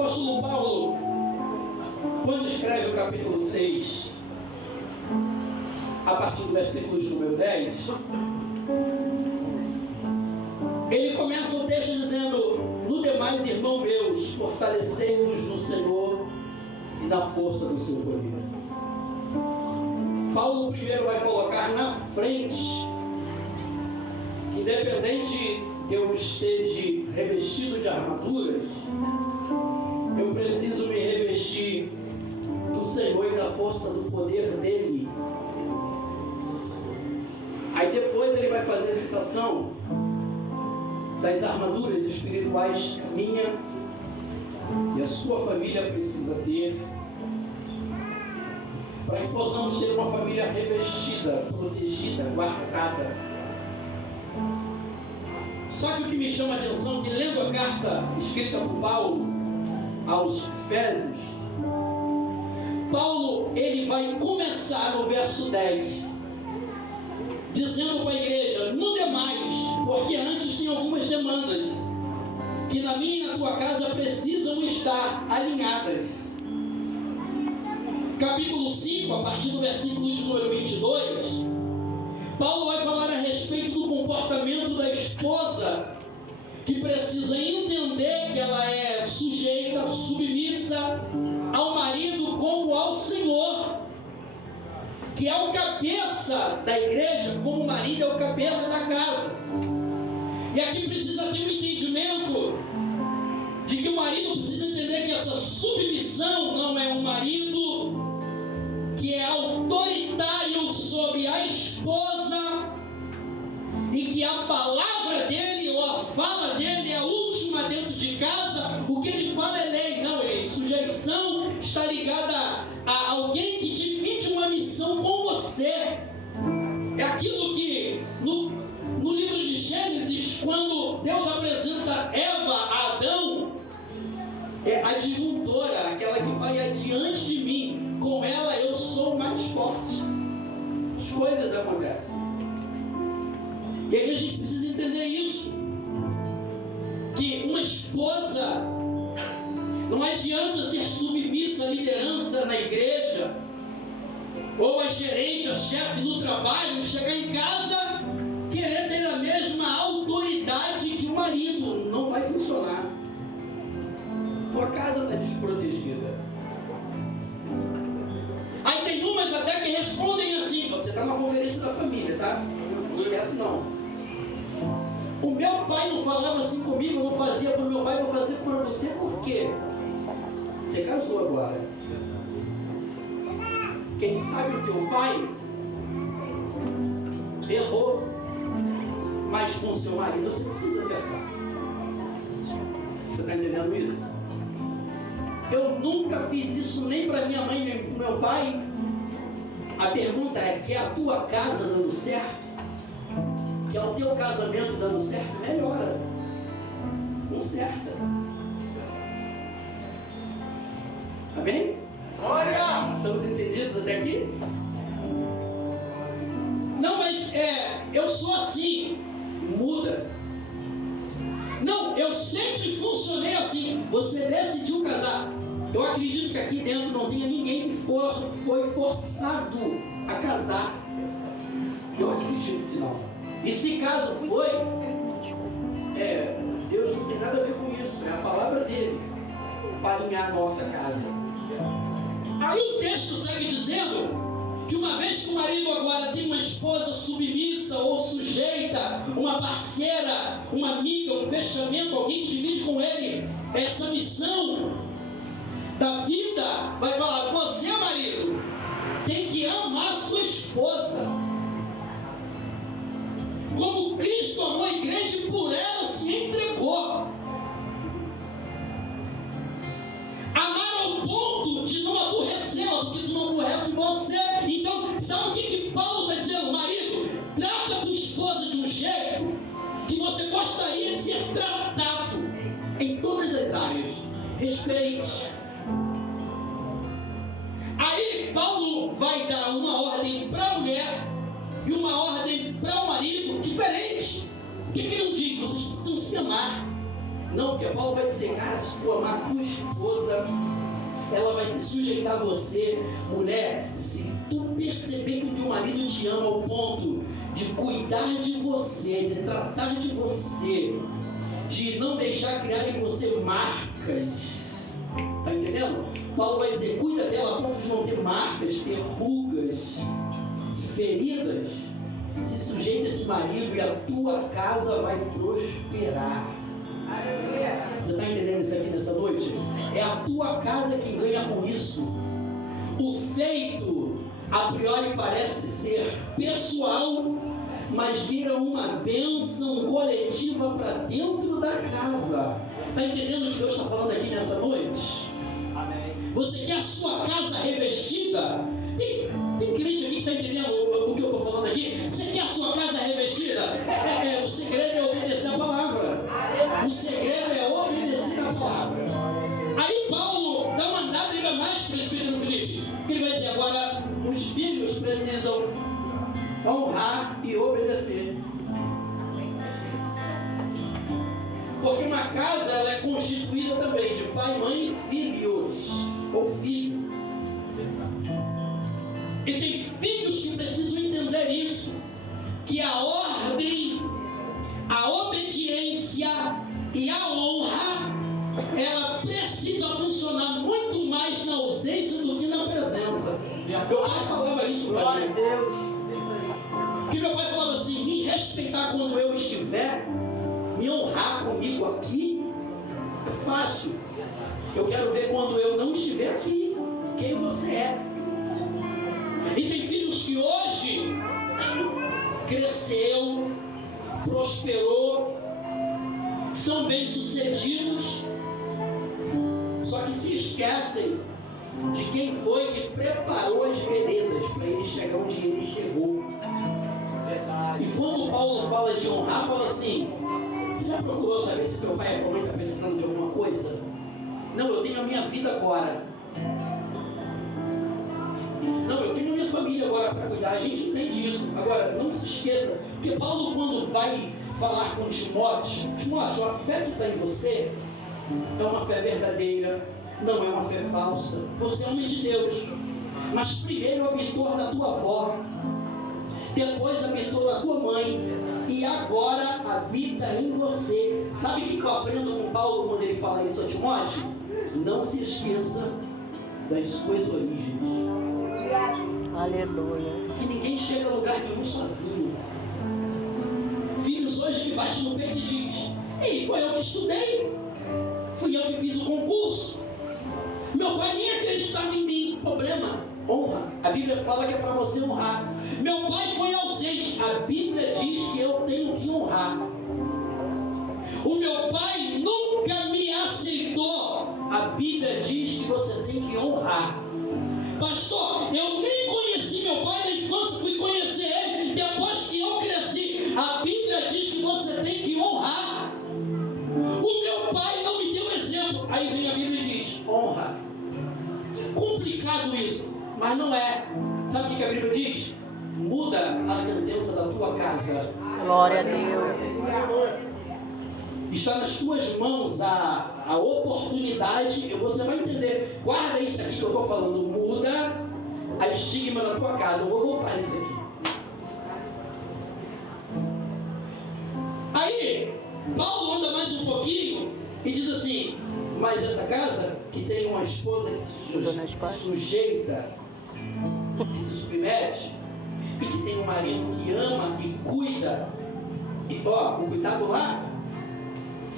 apóstolo Paulo, quando escreve o capítulo 6, a partir do versículo de número 10, ele começa o texto dizendo: no demais, irmãos meus, fortalecei-vos no Senhor e na força do seu poder. Paulo primeiro vai colocar na frente, independente de eu esteja revestido de armaduras, eu preciso me revestir do Senhor e da força do poder dele. Aí depois ele vai fazer a citação das armaduras espirituais que a minha e a sua família precisa ter, para que possamos ter uma família revestida, protegida, guardada. Só que o que me chama a atenção é que, lendo a carta escrita por Paulo aos Efésios, Paulo ele vai começar no verso 10 dizendo para a igreja: no demais, porque antes tem algumas demandas que na minha e na tua casa precisam estar alinhadas. Capítulo 5, a partir do versículo de número 22, Paulo vai falar a respeito do comportamento da esposa, que precisa entender que ela é sujeita, submissa ao marido como ao Senhor, que é o cabeça da igreja, como o marido é o cabeça da casa. E aqui precisa ter um entendimento de que o marido precisa entender que essa submissão não é um marido que é autoritário sobre a esposa e que a palavra dele ou a fala dele é a última dentro de casa. O que ele fala é lei. Não, sujeição está ligada a alguém que divide uma missão com você. É aquilo que no livro de Gênesis, quando Deus apresenta Eva a Adão, é a disjuntora, aquela que vai adiante de mim. Com ela eu sou mais forte. As coisas acontecem. E aí a gente precisa entender isso. Que uma esposa, não adianta ser submissa à liderança na igreja, ou a gerente, a chefe do trabalho, chegar em casa querer ter a mesma autoridade que o marido. Não vai funcionar. Tua casa está desprotegida. Aí tem umas até que respondem assim: você está numa conferência da família, tá? Não esquece não. O meu pai não falava assim comigo, eu não fazia para o meu pai, eu vou fazer para você. Por quê? Você casou agora. Quem sabe o teu pai errou, mas com o seu marido você precisa acertar. Você está entendendo isso? Eu nunca fiz isso nem para minha mãe nem para o meu pai. A pergunta é: que é a tua casa dando certo? Que é o teu casamento dando certo? Melhora. Conserta. Amém? Glória! Estamos entendidos até aqui? Não, mas eu sou assim. Muda. Não, eu sempre funcionei assim. Você decidiu casar. Eu acredito que aqui dentro não tenha ninguém que foi forçado a casar. Eu acredito que não. E se caso foi, Deus não tem nada a ver com isso. É a palavra dele para alinhar a nossa casa. Aí o texto segue dizendo que uma vez que o marido agora tem uma esposa submissa ou sujeita, uma parceira, uma amiga, um fechamento, alguém que divide com ele essa missão da vida, vai falar: você, marido, tem que amar sua esposa como Cristo amou a igreja e por ela se entregou. Amar ao ponto de não aborrecê-la, porque tu não aborrece você. Então, sabe o que Paulo está dizendo? Marido, trata a tua esposa de um jeito que você gostaria de ser tratado em todas as áreas. Respeite. Aí Paulo vai dar uma ordem para a mulher e uma ordem para o marido diferente. O que ele não diz? Vocês precisam se amar. Não, porque Paulo vai dizer, cara, se tu amar tua esposa, ela vai se sujeitar a você. Mulher, se tu perceber que o teu marido te ama ao ponto de cuidar de você, de tratar de você, de não deixar criar em você marcas, tá entendendo? Paulo vai dizer, cuida dela a ponto de não ter marcas, ter rugas, feridas. Se sujeita a esse marido e a tua casa vai prosperar. Você está entendendo isso aqui nessa noite? É a tua casa quem ganha com isso. O feito, a priori, parece ser pessoal, mas vira uma bênção coletiva para dentro da casa. Está entendendo o que Deus está falando aqui nessa noite? Você quer a sua casa revestida? Tem crente aqui que está entendendo o que eu estou falando aqui? Você quer a sua casa revestida? O segredo é obedecer a palavra. O segredo é obedecer a palavra. Aí Paulo dá uma andada ainda mais presbítero Filipe. Ele vai dizer agora, os filhos precisam honrar e obedecer. Porque uma casa ela é constituída também de pai, mãe e filhos. Ou filho. E tem filhos que precisam entender isso. Que a ordem, a obediência e a honra, ela precisa funcionar muito mais na ausência do que na presença. Meu pai falava isso para mim. Porque meu pai falava assim, me respeitar quando eu estiver, me honrar comigo aqui, é fácil. Eu quero ver quando eu não estiver aqui, quem você é. E tem filhos que hoje cresceu, prosperou, são bem-sucedidos, só que se esquecem de quem foi que preparou as veredas para ele chegar onde ele chegou. E quando Paulo fala de honrar, fala assim, você já procurou saber se meu pai e minha mãe estão precisando de alguma coisa? Não, eu tenho a minha vida agora. Não, eu tenho a minha família agora para cuidar. A gente entende isso. Agora, não se esqueça, porque Paulo, quando vai falar com Timóteo, a fé que está em você é uma fé verdadeira, não é uma fé falsa. Você é homem de Deus, mas primeiro habitou da tua avó, depois habitou da tua mãe, e agora habita em você. Sabe o que eu aprendo com Paulo quando ele fala isso a Timóteo? Não se esqueça das suas origens. Aleluia. Que ninguém chega a lugar nenhum sozinho. Filhos hoje que batem no peito e diz, ei, foi eu que estudei, fui eu que fiz o concurso, meu pai nem acreditava em mim. Problema, honra. A Bíblia fala que é para você honrar. Meu pai foi ausente, a Bíblia diz que eu tenho que honrar. O meu pai nunca me aceitou, a Bíblia diz que você tem que honrar. Pastor, eu nem conheci meu pai na infância, fui conhecer ele depois que eu cresci. A Bíblia diz que você tem que honrar. O meu pai não me deu exemplo. Aí vem a Bíblia e diz, honra. Que complicado isso, mas não é. Sabe o que a Bíblia diz? Muda a sentença da tua casa. Glória a Deus. Está nas tuas mãos a oportunidade, e você vai entender. Guarda isso aqui que eu estou falando. Muda a estigma da tua casa. Eu vou voltar nisso aqui. Aí, Paulo anda mais um pouquinho e diz assim, mas essa casa que tem uma esposa que se sujeita, que se submete, e que tem um marido que ama e cuida, e ó, o cuidado lá,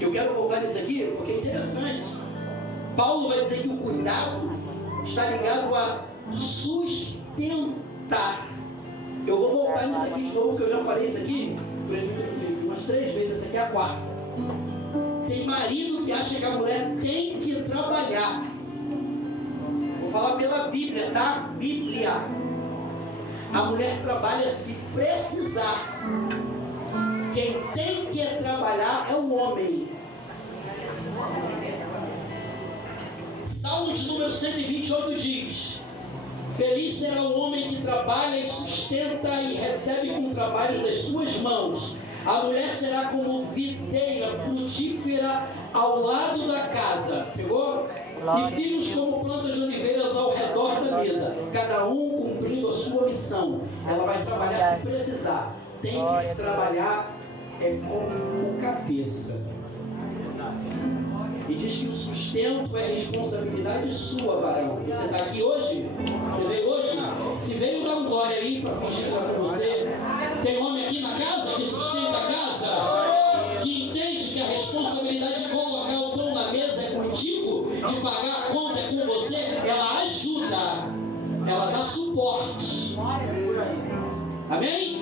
eu quero voltar nisso aqui porque é interessante. Paulo vai dizer que o cuidado está ligado a sustentar. Eu vou voltar nisso aqui de novo, que eu já falei isso aqui umas 3 vezes, essa aqui é a 4ª. Tem marido que acha que a mulher tem que trabalhar. Vou falar pela Bíblia, tá? Bíblia. A mulher trabalha se precisar. Quem tem que trabalhar é o homem. Salmo de número 128 diz: feliz será o homem que trabalha e sustenta e recebe com o trabalho das suas mãos. A mulher será como videira frutífera ao lado da casa. Pegou? E filhos como plantas de oliveiras ao redor da mesa, cada um cumprindo a sua missão. Ela vai trabalhar se precisar. Tem que trabalhar como o cabeça. E diz que o sustento é responsabilidade sua, varão. Você está aqui hoje? Você veio hoje? Se veio, dá um glória aí para fingir que para você. Tem homem aqui na casa que sustenta a casa, que entende que a responsabilidade de colocar o pão na mesa é contigo, de pagar a conta é com você. Ela ajuda, ela dá suporte. Amém?